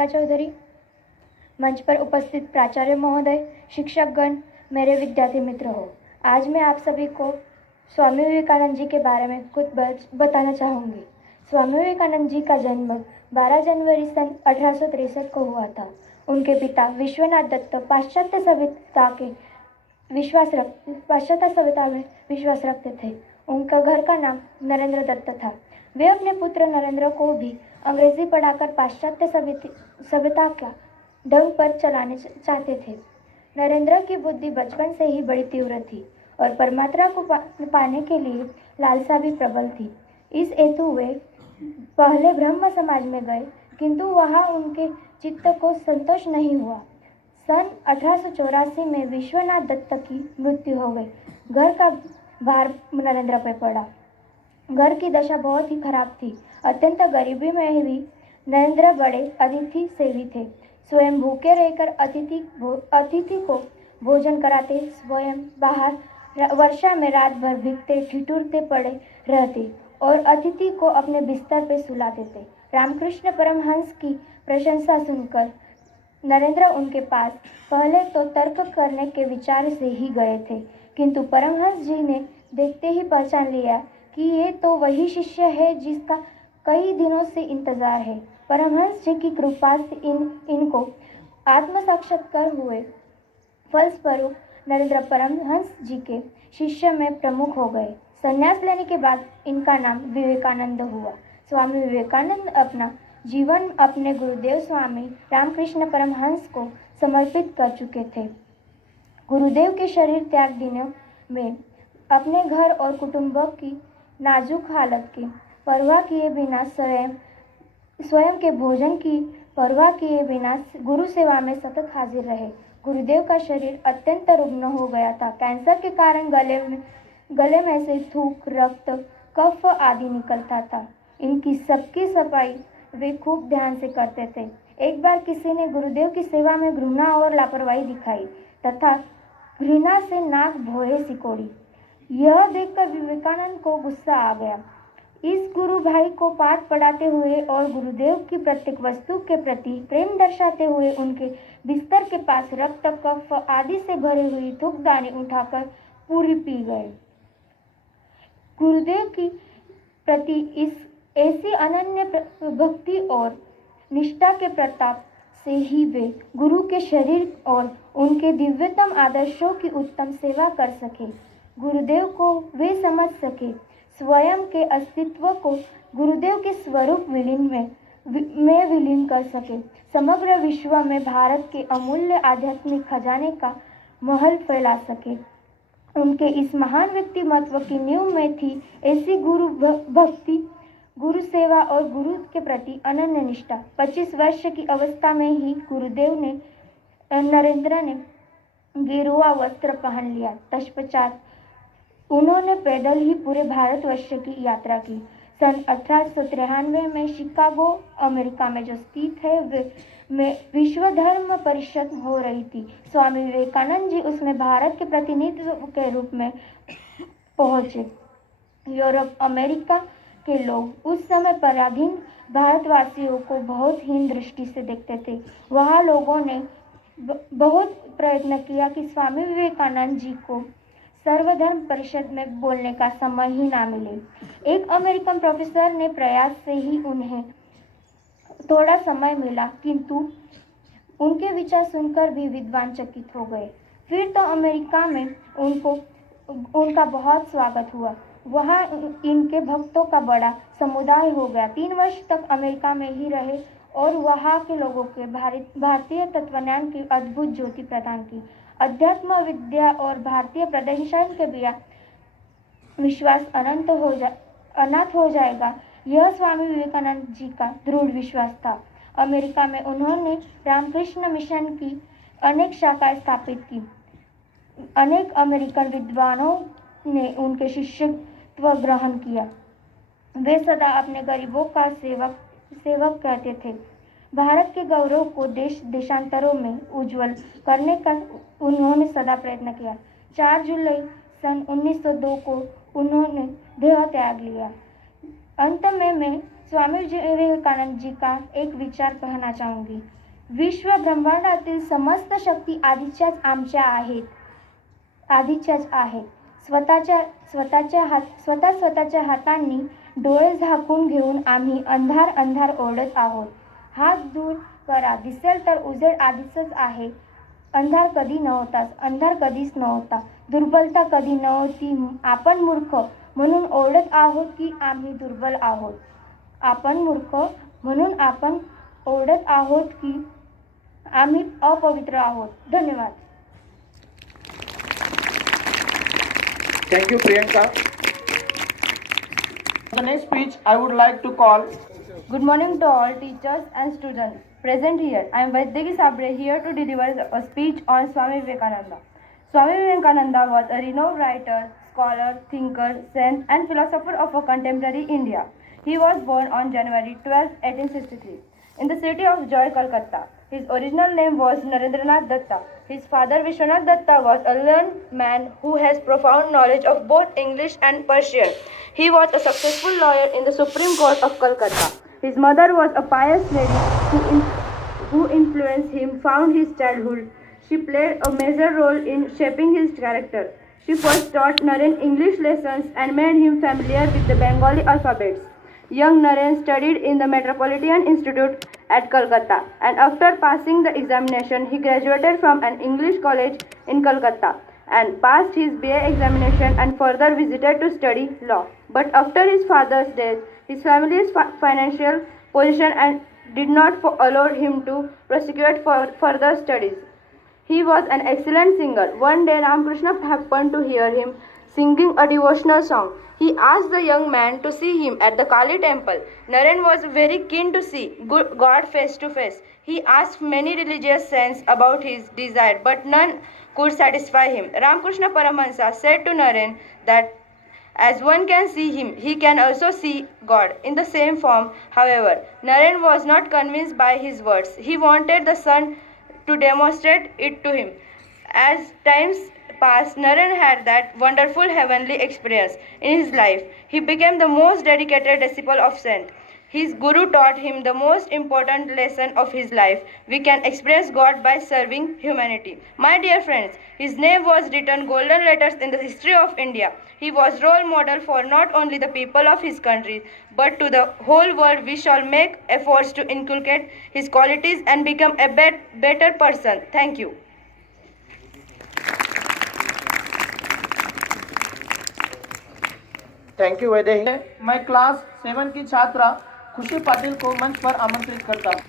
प्रियंका चौधरी, मंच पर उपस्थित प्राचार्य महोदय, शिक्षकगण, मेरे विद्यार्थी मित्र हो। आज मैं आप सभी को स्वामी विवेकानंद जी के बारे में कुछ बताना चाहूँगी। स्वामी विवेकानंद जी का जन्म 12 जनवरी सन 1863 को हुआ था। उनके पिता विश्वनाथ दत्त पाश्चात्य सभ्यता में विश्वास रखते थे। उनका घर का नाम नरेंद्र दत्त था। वे अपने पुत्र नरेंद्र को भी अंग्रेजी पढ़ाकर पाश्चात्य सभ्यता का ढंग पर चलाने चाहते थे। नरेंद्र की बुद्धि बचपन से ही बड़ी तीव्र थी और परमात्मा को पाने के लिए लालसा भी प्रबल थी। इस हेतु वे पहले ब्रह्म समाज में गए, किंतु वहां उनके चित्त को संतोष नहीं हुआ। सन 1884 में विश्वनाथ दत्त की मृत्यु हो गई। घर का भार नरेंद्र पर पड़ा। घर की दशा बहुत ही खराब थी। अत्यंत गरीबी में भी नरेंद्र बड़े अतिथि सेवी थे। स्वयं भूखे रहकर अतिथि को भोजन कराते, स्वयं बाहर वर्षा में रात भर भीगते ठिठुरते पड़े रहते और अतिथि को अपने बिस्तर पर सुला देते। रामकृष्ण परमहंस की प्रशंसा सुनकर नरेंद्र उनके पास पहले तो तर्क करने के विचार से ही गए थे, किंतु परमहंस जी ने देखते ही पहचान लिया कि ये तो वही शिष्य है जिसका कई दिनों से इंतजार है। परमहंस जी की कृपा से इनको आत्म साक्षात्कार हुए। फलस्वरूप नरेंद्र परमहंस जी के शिष्य में प्रमुख हो गए। संन्यास लेने के बाद इनका नाम विवेकानंद हुआ। स्वामी विवेकानंद अपना जीवन अपने गुरुदेव स्वामी रामकृष्ण परमहंस को समर्पित कर चुके थे। गुरुदेव के शरीर त्याग दिनों में अपने घर और कुटुंब की नाजुक हालत की परवाह किए बिना स्वयं के भोजन की परवाह किए बिना गुरु सेवा में सतत हाजिर रहे। गुरुदेव का शरीर अत्यंत रुग्ण हो गया था। कैंसर के कारण गले में से थूक, रक्त, कफ आदि निकलता था। इनकी सबकी सफाई वे खूब ध्यान से करते थे। एक बार किसी ने गुरुदेव की सेवा में घृणा और लापरवाही दिखाई तथा घृणा से नाक भौहें सिकोड़ी। यह देखकर विवेकानंद को गुस्सा आ गया। इस गुरु भाई को पाठ पढ़ाते हुए और गुरुदेव की प्रत्येक वस्तु के प्रति प्रेम दर्शाते हुए उनके बिस्तर के पास रक्त, कफ आदि से भरी हुई थूकदानी उठाकर पूरी पी गए। गुरुदेव की प्रति इस ऐसी अनन्य भक्ति और निष्ठा के प्रताप से ही वे गुरु के शरीर और उनके दिव्यतम आदर्शों की उत्तम सेवा कर सके। गुरुदेव को वे समझ सके, स्वयं के अस्तित्व को गुरुदेव के स्वरूप में विलीन कर सके, समग्र विश्व में भारत के अमूल्य आध्यात्मिक खजाने का महल फैला सके। उनके इस महान व्यक्तिमत्व की नींव में थी ऐसी गुरु भक्ति, गुरु सेवा और गुरु के प्रति अनन्य निष्ठा। 25 वर्ष की अवस्था में ही गुरुदेव ने नरेंद्र ने गेरुआ वस्त्र पहन लिया। तत्पश्चात उन्होंने पैदल ही पूरे भारतवर्ष की यात्रा की। सन 1893 में शिकागो, अमेरिका में जो स्थित है, में विश्व धर्म परिषद हो रही थी। स्वामी विवेकानंद जी उसमें भारत के प्रतिनिधित्व के रूप में पहुंचे। यूरोप, अमेरिका के लोग उस समय पराधीन भारतवासियों को बहुत हीन दृष्टि से देखते थे। वहाँ लोगों ने बहुत प्रयत्न किया कि स्वामी विवेकानंद जी को सर्वधर्म परिषद में बोलने का समय ही ना मिले। एक अमेरिकन प्रोफेसर ने प्रयास से ही उन्हें थोड़ा समय मिला, किंतु उनके विचार सुनकर भी विद्वान चकित हो गए। फिर तो अमेरिका में उनका बहुत स्वागत हुआ। वहाँ इनके भक्तों का बड़ा समुदाय हो गया। 3 वर्ष तक अमेरिका में ही रहे और वहाँ के लोगों के भारतीय तत्वज्ञान की अद्भुत ज्योति प्रदान की। अध्यात्म विद्या और भारतीय प्रदर्शन के बिना विश्वास अनाथ हो जाएगा, यह स्वामी विवेकानंद जी का दृढ़ विश्वास था। अमेरिका में उन्होंने रामकृष्ण मिशन की अनेक शाखाएं स्थापित की। अनेक अमेरिकन विद्वानों ने उनके शिष्यत्व ग्रहण किया। वे सदा अपने गरीबों का सेवक कहते थे। भारत के गौरव को देश देशांतरों में उज्जवल करने का उन्होंने सदा प्रयत्न किया। 4 जुलाई सन 1902 को उन्होंने देह त्याग लिया। अंत में स्वामी विवेकानंद जी का एक विचार कहना चाहूँगी. विश्व ब्रह्मांडातील समस्त शक्ती आधीच्याच आहेत. स्वतःच्या हातांनी डोळे झाकून घेऊन आम्ही अंधार ओढत आहोत. हात दूर करा, दिसेल तर उजेड आधीच आहे. अंधार कधीच नव्हता. दुर्बलता कधी नव्हती. आपण मूर्ख म्हणून ओढत आहोत की आम्ही दुर्बल आहोत. आपण ओढत आहोत की आम्ही अपवित्र आहोत. धन्यवाद. Thank you, Priyanka. For the next speech, I would like to call. Good morning to all teachers and students present here. I am Vaidyaki Sabre here to deliver a speech on Swami Vivekananda. Swami Vivekananda was a renowned writer, scholar, thinker, saint and philosopher of a contemporary India. He was born on January 12, 1863 in the city of Joy, Kolkata. His original name was Narendranath Datta. His father Vishwanath Datta was a learned man who has profound knowledge of both English and Persian. He was a successful lawyer in the Supreme Court of Calcutta. His mother was a pious lady who influenced him from his childhood. She played a major role in shaping his character. She first taught Naren English lessons and made him familiar with the Bengali alphabets. Young Naren studied in the Metropolitan Institute at Calcutta, and after passing the examination, he graduated from an English college in Calcutta and passed his BA examination and further visited to study law. But after his father's death, his family's financial position did not allow him to pursue further studies. He was an excellent singer. One day, Ramakrishna happened to hear him singing a devotional song. He asked the young man to see him at the Kali temple. Naren was very keen to see God face to face. He asked many religious saints about his desire, but none could satisfy him. Ramakrishna Paramahansa said to Naren that as one can see him, he can also see God in the same form. However, Naren was not convinced by his words. He wanted the sun to demonstrate it to him. As times passed, Naren had that wonderful heavenly experience in his life. He became the most dedicated disciple of Saint. His guru taught him the most important lesson of his life. We can express God by serving humanity. My dear friends, his name was written golden letters in the history of India. He was role model for not only the people of his country, but to the whole world. We shall make efforts to inculcate his qualities and become a better person. Thank you. Thank you Vaidehi. मैं class 7 की छात्रा खुशी पाटिल को मंच पर आमंत्रित करता हूँ.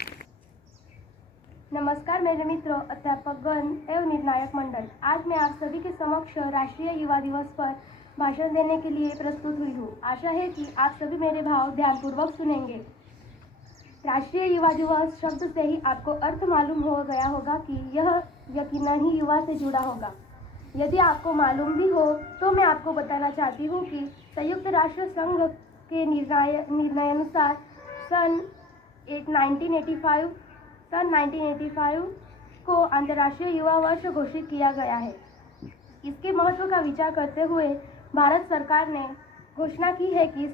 नमस्कार मेरे मित्रों, अध्यापकगण एवं निर्णायक मंडल. आज मैं आप सभी के समक्ष राष्ट्रीय युवा दिवस पर भाषण देने के लिए प्रस्तुत हुई हूँ. आशा है कि आप सभी मेरे भाव ध्यानपूर्वक सुनेंगे. राष्ट्रीय युवा दिवस शब्द से ही आपको अर्थ मालूम हो गया होगा कि यह यकीनन ही युवा से जुड़ा होगा. यदि आपको मालूम भी हो तो मैं आपको बताना चाहती हूँ कि संयुक्त राष्ट्र संघ के निर्णयानुसार सन 1985 को अंतर्राष्ट्रीय युवा वर्ष घोषित किया गया है. इसके महत्व का विचार करते हुए भारत सरकार ने घोषणा की है कि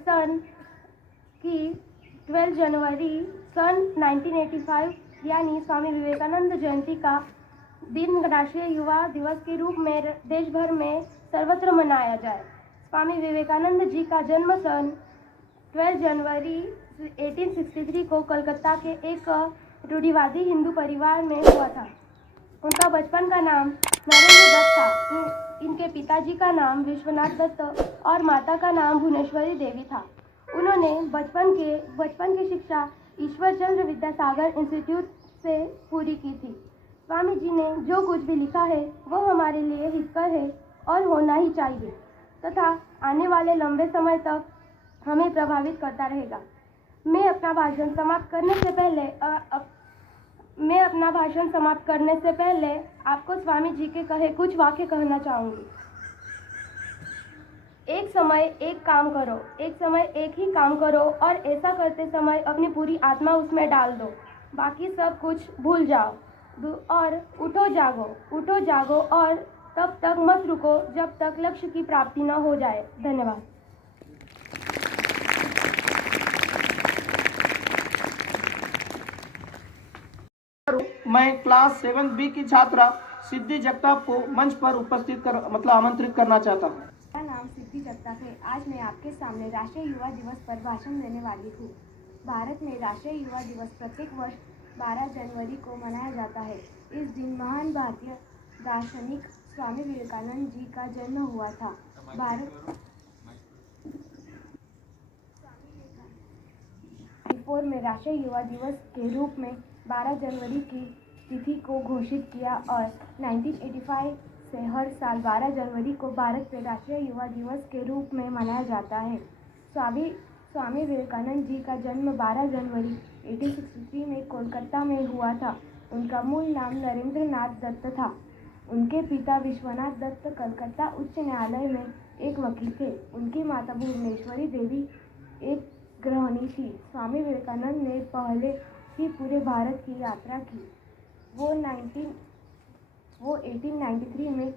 12 जनवरी सन 1985 यानी स्वामी विवेकानंद जयंती का दिन राष्ट्रीय युवा दिवस के रूप में देश भर में सर्वत्र मनाया जाए. स्वामी विवेकानंद जी का जन्म सन 12 जनवरी 1863 को कलकत्ता के एक रूढ़िवादी हिंदू परिवार में हुआ था. उनका बचपन का नाम नरेंद्र दत्त था. इनके पिताजी का नाम विश्वनाथ दत्त और माता का नाम भुवनेश्वरी देवी था. उन्होंने बचपन की शिक्षा ईश्वरचंद्र विद्यासागर इंस्टीट्यूट से पूरी की थी. स्वामी जी ने जो कुछ भी लिखा है वह हमारे लिए हितकर है और होना ही चाहिए तथा आने वाले लंबे समय तक हमें प्रभावित करता रहेगा. मैं अपना भाषण समाप्त करने से पहले आपको स्वामी जी के कहे कुछ वाक्य कहना चाहूँगी. एक समय एक काम करो, एक समय एक ही काम करो और ऐसा करते समय अपनी पूरी आत्मा उसमें डाल दो. बाकी सब कुछ भूल जाओ और उठो जागो और तब तक मत रुको जब तक लक्ष्य की प्राप्ति न हो जाए. धन्यवाद. मैं क्लास 7B की छात्रा सिद्धि जगताप को मंच पर आमंत्रित करना चाहता हूँ। मेरा नाम सिद्धि जगताप है। आज मैं आपके सामने राष्ट्रीय युवा दिवस पर भाषण देने वाली हूँ। भारत में राष्ट्रीय युवा दिवस प्रत्येक वर्ष 12 जनवरी को मनाया जाता है। इस दिन महान भारतीय दार्शनिक स्वामी विवेकानंद जी का जन्म हुआ था। में राष्ट्रीय युवा दिवस के रूप में 12 जनवरी की तिथि को घोषित किया और 1985 से हर साल 12 जनवरी को भारत में राष्ट्रीय युवा दिवस के रूप में मनाया जाता है। स्वामी विवेकानंद जी का जन्म 12 जनवरी 1863 में कोलकाता में हुआ था। उनका मूल नाम नरेंद्र नाथ दत्त था। उनके पिता विश्वनाथ दत्त कलकत्ता उच्च न्यायालय में एक वकील थे। उनकी माता भुवनेश्वरी देवी एक गृहिणी थी। स्वामी विवेकानंद ने पहले ही पूरे भारत की यात्रा की। वो 1893 में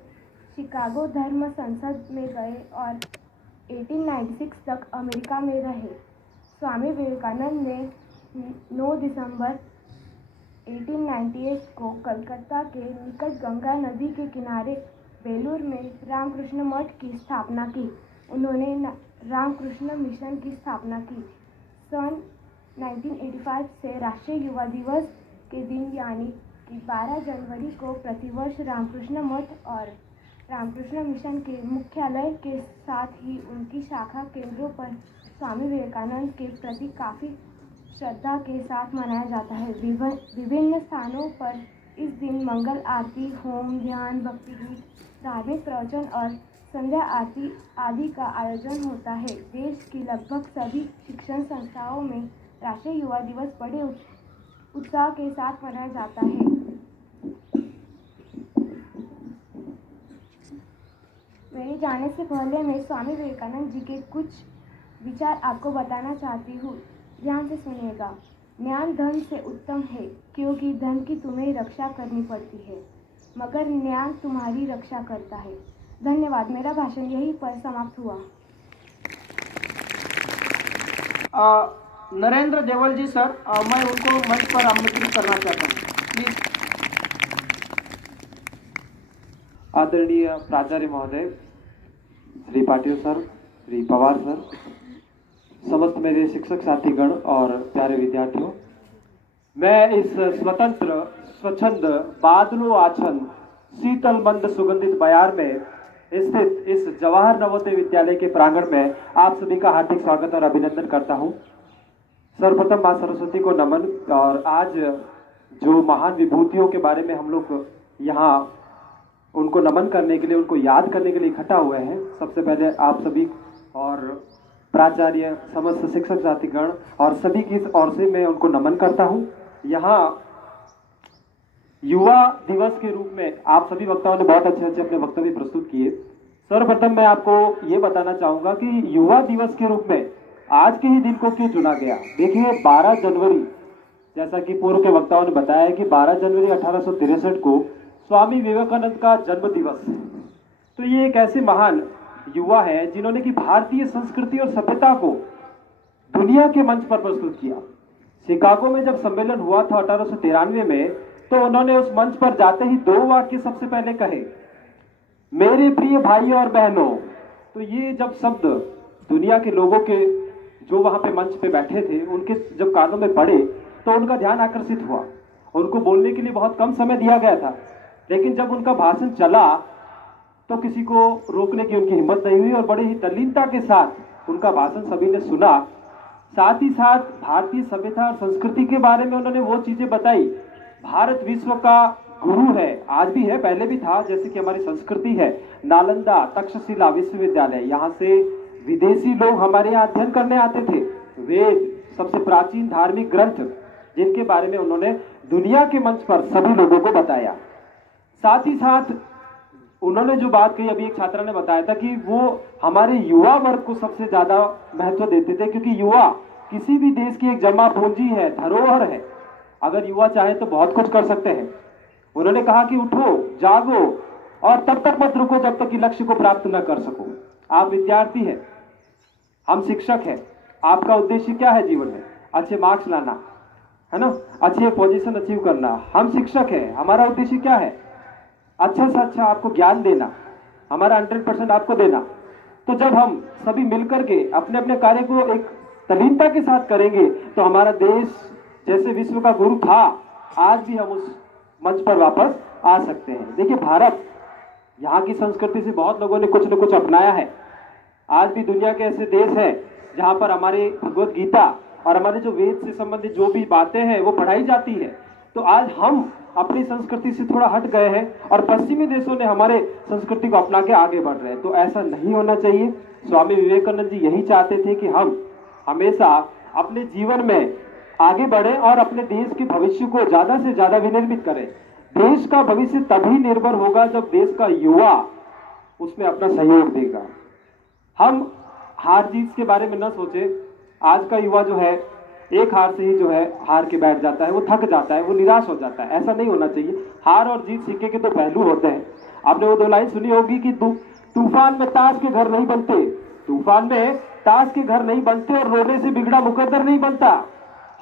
शिकागो धर्म संसद में गए और 1896 तक अमेरिका में रहे। स्वामी विवेकानंद ने 9 दिसंबर 1898 को कलकत्ता के निकट गंगा नदी के किनारे बेलूर में रामकृष्ण मठ की स्थापना की। उन्होंने रामकृष्ण मिशन की स्थापना की। सन 1985 से राष्ट्रीय युवा दिवस के दिन यानी कि 12 जनवरी को प्रतिवर्ष रामकृष्ण मठ और रामकृष्ण मिशन के मुख्यालय के साथ ही उनकी शाखा केंद्रों पर स्वामी विवेकानंद के प्रति काफ़ी श्रद्धा के साथ मनाया जाता है। विभिन्न स्थानों पर इस दिन मंगल आरती, होम, ध्यान, भक्ति गीत, धार्मिक प्रवचन और संध्या आरती आदि का आयोजन होता है। देश की लगभग सभी शिक्षण संस्थाओं में राष्ट्रीय युवा दिवस बड़े उत्साह के साथ मनाया जाता है। मेरे जाने से पहले मैं स्वामी विवेकानंद जी के कुछ विचार आपको बताना चाहती हूँ। ध्यान से सुनिएगा। ज्ञान धन से उत्तम है, क्योंकि धन की तुम्हें रक्षा करनी पड़ती है, मगर ज्ञान तुम्हारी रक्षा करता है। धन्यवाद। मेरा भाषण यहीं पर समाप्त हुआ। नरेंद्र देवल जी सर, मैं उनको मंच पर आमंत्रित करना चाहता हूँ, प्लीज। आदरणीय प्राचार्य महोदय, श्री पाटिल सर, श्री पवार सर, समस्त मेरे शिक्षक साथीगण और प्यारे विद्यार्थियों, मैं इस स्वतंत्र, स्वच्छंद, बादलों आच्छन्न, शीतल मंद सुगंधित बयार में स्थित इस जवाहर नवोदय विद्यालय के प्रांगण में आप सभी का हार्दिक स्वागत और अभिनंदन करता हूं। सर्वप्रथम मां सरस्वती को नमन। और आज जो महान विभूतियों के बारे में हम लोग यहाँ उनको नमन करने के लिए, उनको याद करने के लिए इकट्ठा हुए हैं, सबसे पहले आप सभी और प्राचार्य, समस्त शिक्षक साथीगण और सभी की ओर से मैं उनको नमन करता हूँ। यहाँ युवा दिवस के रूप में आप सभी वक्ताओं ने बहुत अच्छे अच्छे अपने वक्तव्य प्रस्तुत किए। सर्वप्रथम मैं आपको ये बताना चाहूंगा कि युवा दिवस के रूप में आज के ही दिन को क्यों चुना गया। देखिए, 12 जनवरी, जैसा कि पूर्व के वक्ताओं ने बताया कि 12 जनवरी 1863 को स्वामी विवेकानंद का जन्म दिवस है। तो ये एक ऐसे महान युवा है जिन्होंने कि भारतीय संस्कृति और सभ्यता को दुनिया के मंच पर प्रस्तुत किया। शिकागो में जब सम्मेलन हुआ था 1893 में, तो उन्होंने उस मंच पर जाते ही 2 वाक्य सबसे पहले कहे, मेरे प्रिय भाइयों और बहनों। तो ये जब शब्द दुनिया के लोगों के जो वहां पे मंच पे बैठे थे, उनके जब कानों में पड़े तो उनका ध्यान आकर्षित हुआ। उनको बोलने के लिए बहुत कम समय दिया गया था, लेकिन जब उनका भाषण चला तो किसी को रोकने की उनकी हिम्मत नहीं हुई और बड़े ही तल्लीनता के साथ उनका भाषण सभी ने सुना। साथ ही साथ भारतीय सभ्यता और संस्कृति के बारे में उन्होंने वो चीजें बताई। भारत विश्व का गुरु है, आज भी है, पहले भी था। जैसे कि हमारी संस्कृति है, नालंदा तक्षशिला विश्वविद्यालय, यहाँ से विदेशी लोग हमारे यहाँ अध्ययन करने आते थे। वेद, सबसे प्राचीन धार्मिक ग्रंथ, जिनके बारे में उन्होंने दुनिया के मंच पर सभी लोगों को बताया। साथ ही साथ उन्होंने जो बात कही, अभी एक छात्रा ने बताया था कि वो हमारे युवा वर्ग को सबसे ज्यादा महत्व देते थे, क्योंकि युवा किसी भी देश की एक जमा पूंजी है, धरोहर है। अगर युवा चाहे तो बहुत कुछ कर सकते हैं। उन्होंने कहा कि उठो, जागो और तब तक मत रुको जब तक कि लक्ष्य को प्राप्त न कर सको। आप विद्यार्थी हैं, हम शिक्षक हैं, आपका उद्देश्य क्या है जीवन में? अच्छे मार्क्स लाना, है ना, अच्छी एक पोजीशन अचीव करना। हम शिक्षक हैं, हमारा उद्देश्य क्या है? अच्छा से अच्छा आपको ज्ञान देना, हमारा 100% आपको देना। तो जब हम सभी मिलकर के अपने अपने कार्य को एक तल्लीनता के साथ करेंगे तो हमारा देश जैसे विश्व का गुरु था, आज भी हम उस मंच पर वापस आ सकते हैं। देखिए, भारत, यहाँ की संस्कृति से बहुत लोगों ने कुछ न कुछ अपनाया है। आज भी दुनिया के ऐसे देश हैं जहाँ पर हमारी भगवत गीता और हमारे जो वेद से संबंधित जो भी बातें हैं वो पढ़ाई जाती है। तो आज हम अपनी संस्कृति से थोड़ा हट गए हैं और पश्चिमी देशों ने हमारे संस्कृति को अपना के आगे बढ़ रहे हैं। तो ऐसा नहीं होना चाहिए। स्वामी विवेकानंद जी यही चाहते थे कि हम हमेशा अपने जीवन में आगे बढ़े और अपने देश के भविष्य को ज्यादा से ज्यादा विनिर्मित करें। देश का भविष्य तभी निर्भर होगा जब देश का युवा उसमें अपना सहयोग देगा। हम हार जीत के बारे में न सोचे। आज का युवा जो है एक हार से ही जो है हार के बैठ जाता है, वो थक जाता है, वो निराश हो जाता है। ऐसा नहीं होना चाहिए। हार और जीत सिक्के के दो पहलू होते हैं। आपने वो 2 लाइन सुनी होगी कि तूफान में ताश के घर नहीं बनते, तूफान में ताश के घर नहीं बनते और रोने से बिगड़ा मुकद्दर नहीं बनता।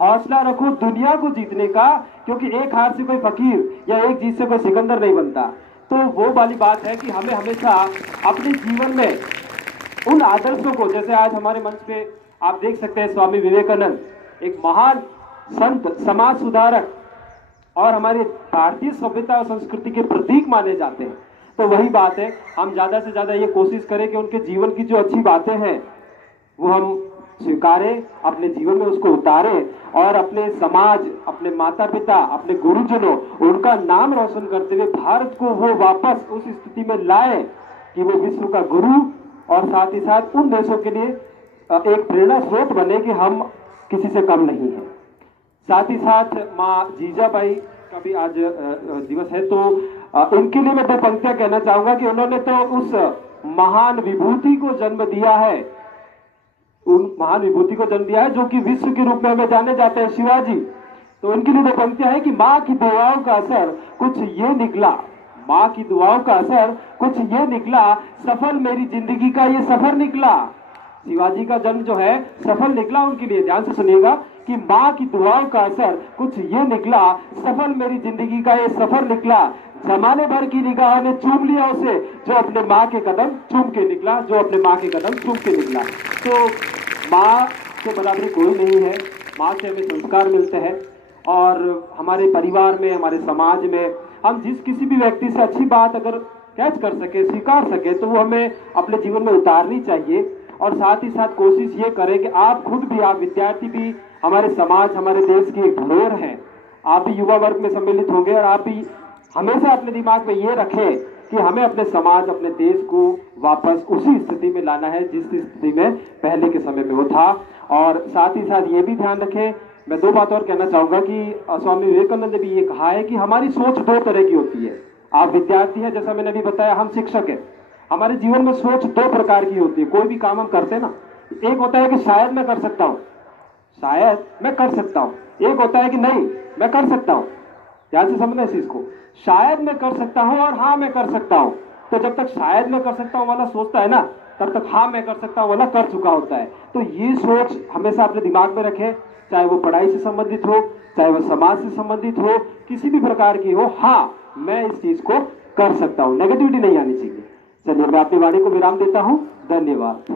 हौसला रखो दुनिया को जीतने का, क्योंकि एक हार से कोई फकीर या एक जीत से कोई सिकंदर नहीं बनता। तो वो वाली बात है कि हमें हमेशा अपने जीवन में उन आदर्शों को, जैसे आज हमारे मंच पे आप देख सकते हैं स्वामी विवेकानंद एक महान संत, समाज सुधारक और हमारे भारतीय सभ्यता और संस्कृति के प्रतीक माने जाते हैं। तो वही बात है, हम ज्यादा से ज्यादा ये कोशिश करें कि उनके जीवन की जो अच्छी बातें हैं वो हम स्वीकारें, अपने जीवन में उसको उतारें और अपने समाज, अपने माता पिता, अपने गुरुजनों, उनका नाम रोशन करते हुए भारत को वो वापस उस स्थिति में लाए कि वो विश्व का गुरु और साथ ही साथ उन देशों के लिए एक प्रेरणा स्रोत बने कि हम किसी से कम नहीं है। साथ ही साथ माँ जीजाबाई का भी आज दिवस है, तो इनके लिए मैं 2 पंक्तियां कहना चाहूंगा कि उन्होंने तो उस महान विभूति को जन्म दिया है, उन महान विभूति को जन्म दिया है जो कि विश्व के रूप में हमें जाने जाते हैं, शिवाजी। तो इनके लिए 2 पंक्तियां हैं कि माँ की दुआओं का असर कुछ ये निकला, माँ की दुआओं का असर कुछ ये निकला, सफल मेरी जिंदगी का ये सफर निकला। शिवाजी का जन्म जो है सफल निकला उनके लिए। ध्यान से सुनिएगा कि माँ की दुआओं का असर कुछ ये निकला, सफल मेरी जिंदगी का ये सफर निकला। जमाने भर की निगाह ने चूम लिया उसे जो अपने माँ के कदम चूम के निकला, जो अपने माँ के कदम चूम के निकला। तो माँ के बराबरी कोई नहीं है। माँ से हमें संस्कार मिलते हैं और हमारे परिवार में, हमारे समाज में हम जिस किसी भी व्यक्ति से अच्छी बात अगर कैच कर सके, स्वीकार सके, तो वो हमें अपने जीवन में उतारनी चाहिए। और साथ ही साथ कोशिश ये करें कि आप खुद भी, आप विद्यार्थी भी हमारे समाज, हमारे देश की एक धरोहर हैं। आप भी युवा वर्ग में सम्मिलित होंगे और आप भी हमेशा अपने दिमाग में ये रखें कि हमें अपने समाज, अपने देश को वापस उसी स्थिति में लाना है जिस स्थिति में पहले के समय में वो था। और साथ ही साथ ये भी ध्यान रखें, मैं 2 बात और कहना चाहूँगा कि स्वामी विवेकानंद ने भी ये कहा है कि हमारी सोच 2 तरह की होती है। आप विद्यार्थी हैं, जैसा मैंने अभी बताया, हम शिक्षक हैं। हमारे जीवन में सोच 2 प्रकार की होती है। कोई भी काम हम करते हैं ना, एक होता है कि शायद मैं कर सकता हूँ, शायद मैं कर सकता हूँ। एक होता है कि नहीं, मैं कर सकता हूँ। ध्यान से समझना इस चीज को, शायद मैं कर सकता हूँ और हाँ मैं कर सकता हूँ। तो जब तक शायद मैं कर सकता हूँ वाला सोचता है ना, तब तक हाँ मैं कर सकता हूँ वाला कर चुका होता है। तो ये सोच हमेशा अपने दिमाग में रखें, चाहे वो पढ़ाई से संबंधित हो, चाहे वो समाज से संबंधित हो, किसी भी प्रकार की हो, हाँ मैं इस चीज को कर सकता हूँ। नेगेटिविटी नहीं आनी चाहिए। चलिए, मैं अपनी वाणी को विराम देता हूँ। धन्यवाद।